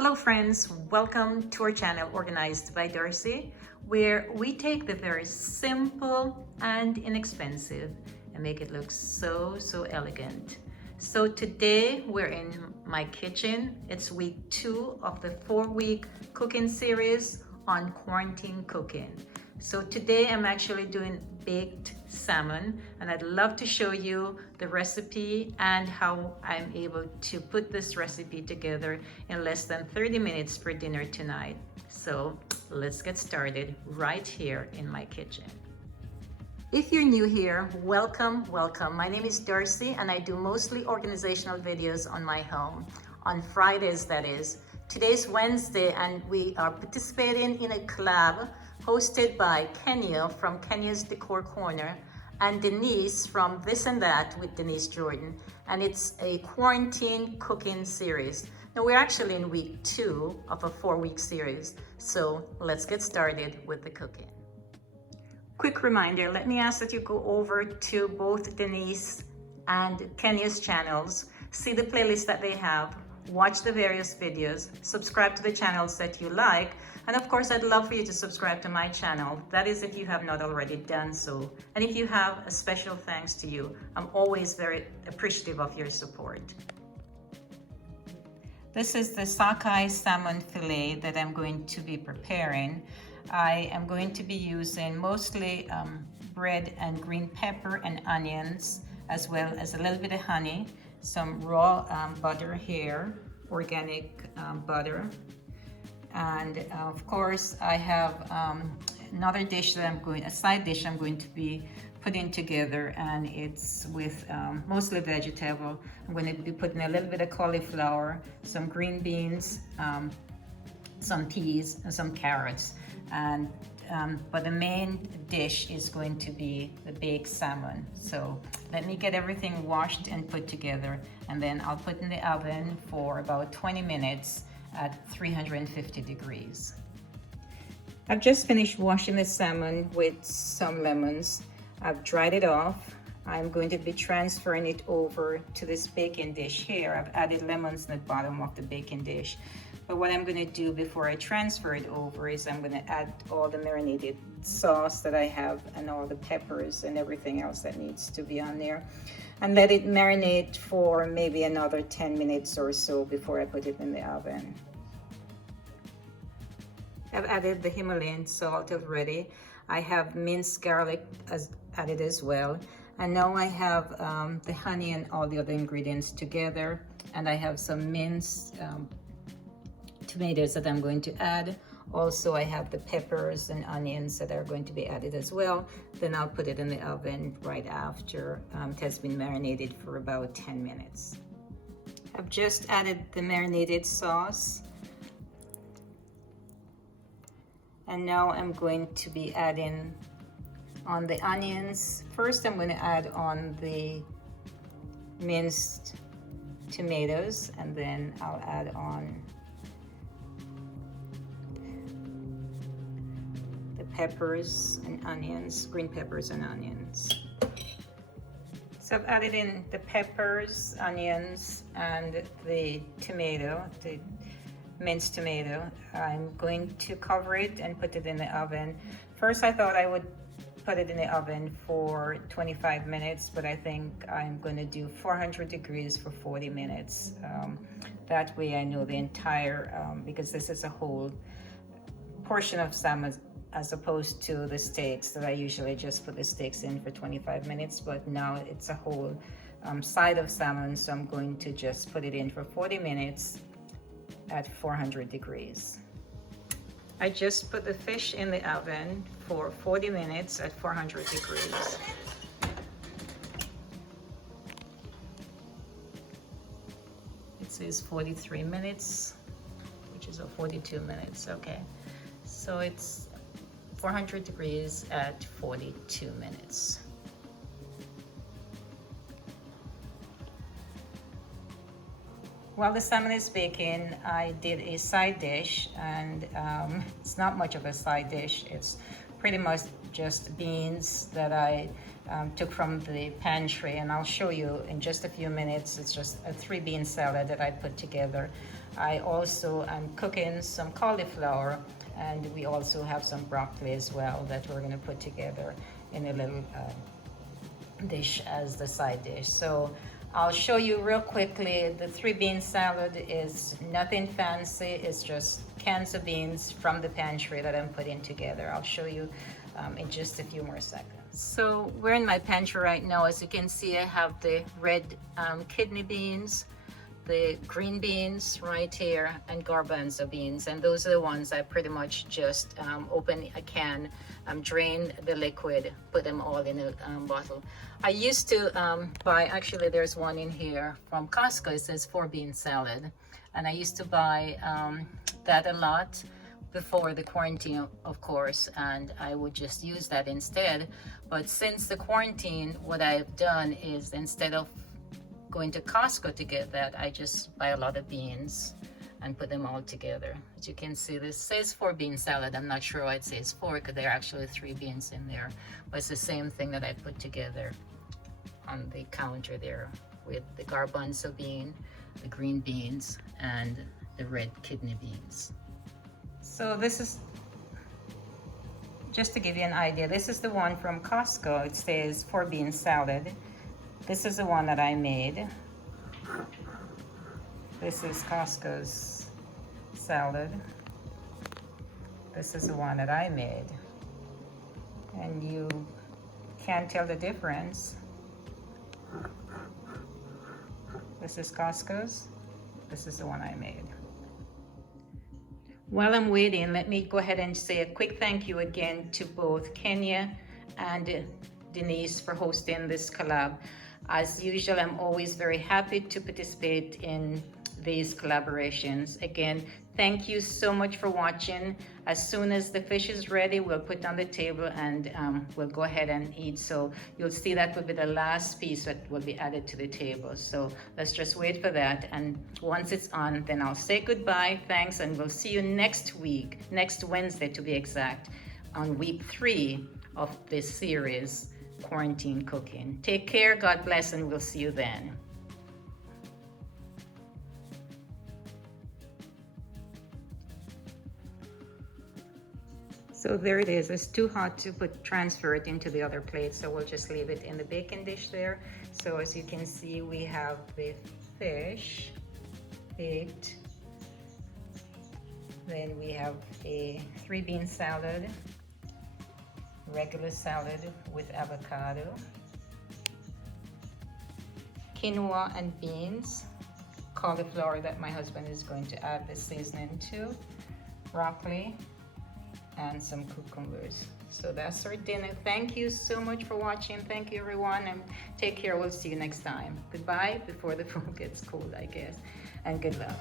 Hello friends, welcome to our channel Organized by Darcy, where we take the very simple and inexpensive and make it look so elegant. So today we're in my kitchen. It's week 2 of the 4-week cooking series on quarantine cooking. So today I'm actually doing baked salmon, and I'd love to show you the recipe and how I'm able to put this recipe together in less than 30 minutes for dinner tonight. So let's get started right here in my kitchen. If you're new here, welcome. My name is Darcy and I do mostly organizational videos on my home, on Fridays that is. Today's Wednesday and we are participating in a collab hosted by Kenya from Kenya's Decor Corner and Denise from This and That with Denise Jordan. And it's a quarantine cooking series. Now we're actually in week 2 of a 4-week series. So let's get started with the cooking. Quick reminder, let me ask that you go over to both Denise and Kenya's channels, see the playlist that they have, watch the various videos, subscribe to the channels that you like, and of course I'd love for you to subscribe to my channel. That is if you have not already done so. And if you have, a special thanks to you. I'm always very appreciative of your support. This is the Sockeye Salmon fillet that I'm going to be preparing. I am going to be using mostly red and green pepper and onions, as well as a little bit of honey, some raw butter here, organic butter. And of course I have another dish that a side dish I'm going to be putting together, and it's with mostly vegetable. I'm going to be putting a little bit of cauliflower, some green beans, some peas, and some carrots. And but the main dish is going to be the baked salmon. So let me get everything washed and put together, and then I'll put in the oven for about 20 minutes at 350 degrees. I've just finished washing the salmon with some lemons. I've dried it off. I'm going to be transferring it over to this baking dish here. I've added lemons in the bottom of the baking dish. But what I'm going to do before I transfer it over is I'm going to add all the marinated sauce that I have and all the peppers and everything else that needs to be on there, and let it marinate for maybe another 10 minutes or so before I put it in the oven. I've added the Himalayan salt already. I have minced garlic added as well. And now I have the honey and all the other ingredients together, and I have some minced tomatoes that I'm going to add. Also, I have the peppers and onions that are going to be added as well. Then I'll put it in the oven right after it has been marinated for about 10 minutes. I've just added the marinated sauce. And now I'm going to be adding on the onions. First, I'm going to add on the minced tomatoes, and then I'll add on the peppers and onions, green peppers and onions. So I've added in the peppers, onions, and the tomato, the minced tomato. I'm going to cover it and put it in the oven. First, I thought I would put it in the oven for 25 minutes, but I think I'm going to do 400 degrees for 40 minutes. That way I know the entire, because this is a whole portion of salmon as opposed to the steaks that I usually just put the steaks in for 25 minutes, but now it's a whole side of salmon, so I'm going to just put it in for 40 minutes at 400 degrees. I just put the fish in the oven for 40 minutes at 400 degrees. It says 43 minutes, which is 42 minutes, okay. So it's 400 degrees at 42 minutes. While the salmon is baking, I did a side dish, and it's not much of a side dish. It's pretty much just beans that I took from the pantry, and I'll show you in just a few minutes. It's just a 3-bean salad that I put together. I also am cooking some cauliflower, and we also have some broccoli as well that we're going to put together in a little dish as the side dish. So I'll show you real quickly. The 3-bean salad is nothing fancy. It's just cans of beans from the pantry that I'm putting together. I'll show you in just a few more seconds. So we're in my pantry right now. As you can see, I have the red kidney beans, the green beans right here, and garbanzo beans, and those are the ones I pretty much just open a can, drain the liquid, put them all in a bottle. I used to buy, actually there's one in here from Costco. It says 4-bean salad, and I used to buy that a lot before the quarantine, of course, and I would just use that instead. But since the quarantine, what I've done is, instead of going to Costco to get that, I just buy a lot of beans and put them all together. As you can see, this says 4-bean salad. I'm not sure why it says 4, because there are actually 3 beans in there, but it's the same thing that I put together on the counter there, with the garbanzo bean, the green beans, and the red kidney beans. So this is, just to give you an idea, this is the one from Costco. It says 4-bean salad. This is the one that I made. This is Costco's salad. This is the one that I made. And you can't tell the difference. This is Costco's. This is the one I made. While I'm waiting, let me go ahead and say a quick thank you again to both Kenya and Denise for hosting this collab. As usual, I'm always very happy to participate in these collaborations. Again, thank you so much for watching. As soon as the fish is ready, we'll put it on the table and we'll go ahead and eat. So you'll see that will be the last piece that will be added to the table. So let's just wait for that. And once it's on, then I'll say goodbye, thanks, and we'll see you next week, next Wednesday to be exact, on week 3 of this series, Quarantine Cooking. Take care, God bless, and we'll see you then. So there it is. It's too hot to transfer it into the other plate, so we'll just leave it in the baking dish there. So as you can see, we have the fish baked. Then we have a 3-bean salad, regular salad with avocado, quinoa and beans, cauliflower that my husband is going to add the seasoning to, broccoli, and some cucumbers. So that's our dinner. Thank you so much for watching. Thank you, everyone, and take care. We'll see you next time. Goodbye before the food gets cold, I guess, and good luck.